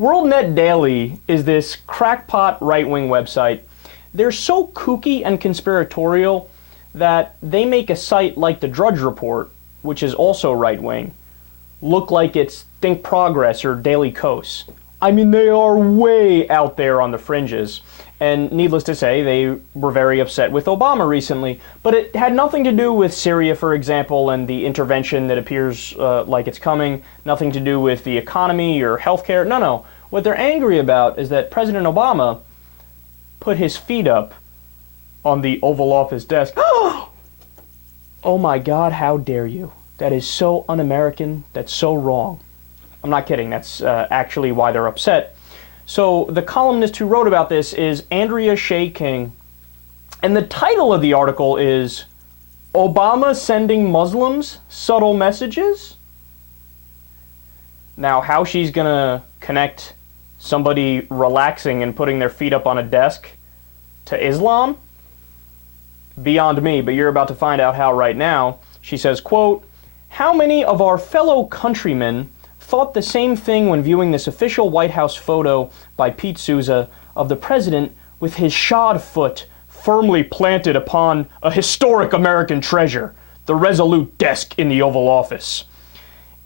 WorldNetDaily is this crackpot right-wing website. They're so kooky and conspiratorial that they make a site like the Drudge Report, which is also right-wing, look like it's Think Progress or Daily Kos. I mean, they are way out there on the fringes. And needless to say, they were very upset with Obama recently. But it had nothing to do with Syria, for example, and the intervention that appears like it's coming. Nothing to do with the economy or healthcare. No. What they're angry about is that President Obama put his feet up on the Oval Office desk. Oh my God, how dare you? That is so un-American. That's so wrong. I'm not kidding. That's actually why they're upset. So the columnist who wrote about this is Andrea Shea King, and the title of the article is Obama Sending Muslims Subtle Messages? Now, how she's gonna connect somebody relaxing and putting their feet up on a desk to Islam? Beyond me, but you're about to find out how right now. She says, quote, "How many of our fellow countrymen thought the same thing when viewing this official White House photo by Pete Souza of the president with his shod foot firmly planted upon a historic American treasure, the Resolute desk in the Oval Office?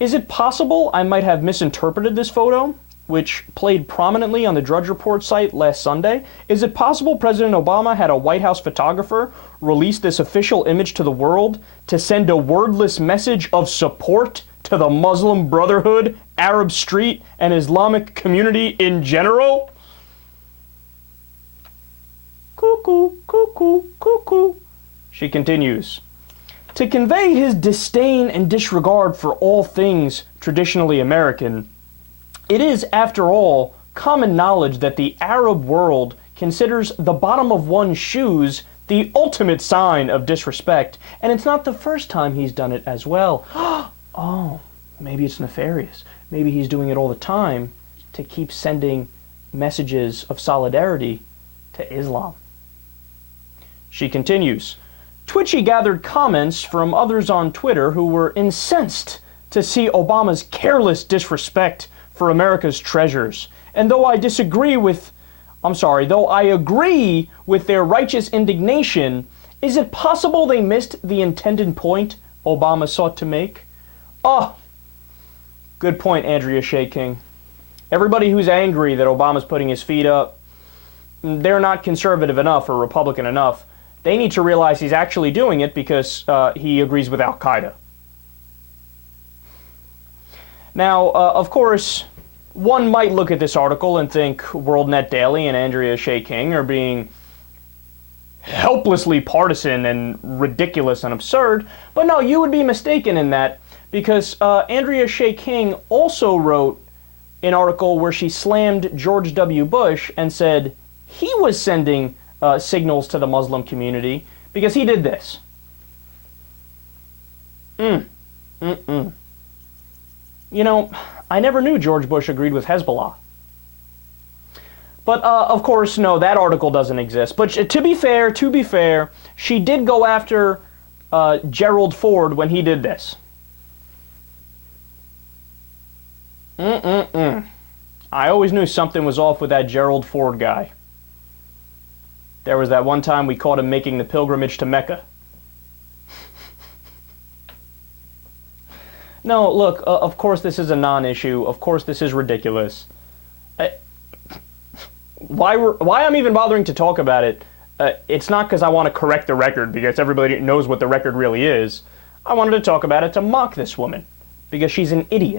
Is it possible I might have misinterpreted this photo, which played prominently on the Drudge Report site last Sunday? Is it possible President Obama had a White House photographer release this official image to the world to send a wordless message of support to the Muslim Brotherhood, Arab Street, and Islamic community in general?" Cuckoo, cuckoo, cuckoo. She continues, "To convey his disdain and disregard for all things traditionally American, it is, after all, common knowledge that the Arab world considers the bottom of one's shoes the ultimate sign of disrespect, and it's not the first time he's done it as well." Oh, maybe it's nefarious. Maybe he's doing it all the time to keep sending messages of solidarity to Islam. She continues, "Twitchy gathered comments from others on Twitter who were incensed to see Obama's careless disrespect for America's treasures. And though I agree with their righteous indignation, is it possible they missed the intended point Obama sought to make?" Oh, good point, Andrea Shea King. Everybody who's angry that Obama's putting his feet up, they're not conservative enough or Republican enough. They need to realize he's actually doing it because he agrees with Al-Qaeda. Now, of course, one might look at this article and think WorldNetDaily and Andrea Shea King are being helplessly partisan and ridiculous and absurd, but no, you would be mistaken in that, because Andrea Shea King also wrote an article where she slammed George W. Bush and said he was sending signals to the Muslim community because he did this. You know, I never knew George Bush agreed with Hezbollah. But, of course, no, that article doesn't exist. But to be fair, she did go after Gerald Ford when he did this. I always knew something was off with that Gerald Ford guy. There was that one time we caught him making the pilgrimage to Mecca. No, look, of course this is a non-issue. Of course this is ridiculous. Why I'm even bothering to talk about it, it's not because I want to correct the record, because everybody knows what the record really is. I wanted to talk about it to mock this woman, because she's an idiot.